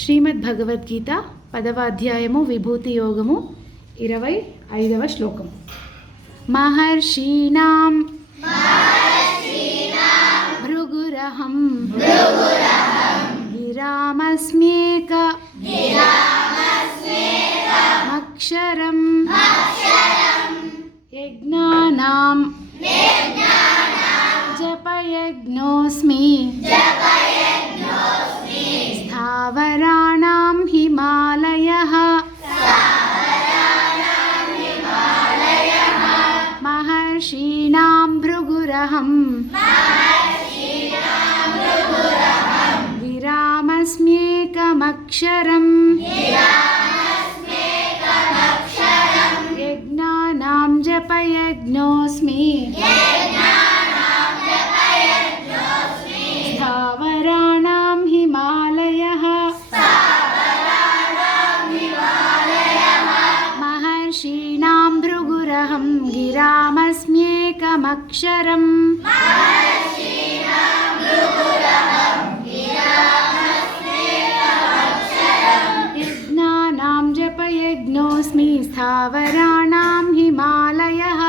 శ్రీమద్ భగవద్గీత 10వ అధ్యాయము విభూతి యోగము 25వ శ్లోకం. మహర్షీణాం భృగురహం గిరామస్మ్యేక అక్షరం యజ్ఞానాం జపయజ్ఞోస్మి స్థావరాణాం హిమాలయః మహర్షీణాం భృగురహం గిరామస్మ్యేకమక్షరం యజ్ఞానాం జపయజ్ఞోస్మి స్థావరాణాం హిమాలయః మహర్షీణాం భృగురహం గిరామస్మ్యేకమక్షరం యజ్ఞానాం జపయజ్ఞోస్మి స్థావరాణాం హిమాలయః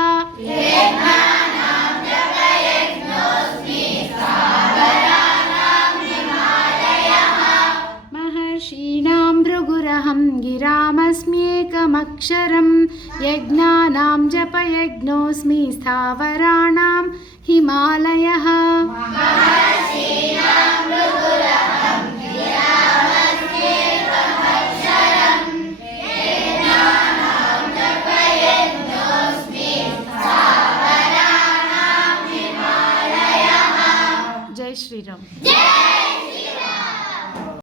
మహర్షీణాం భృగురహం గిరామస్మ్యేకమక్షరం యజ్ఞానాం జపయజ్ఞోస్మి స్థావరాణాం హిమాలయః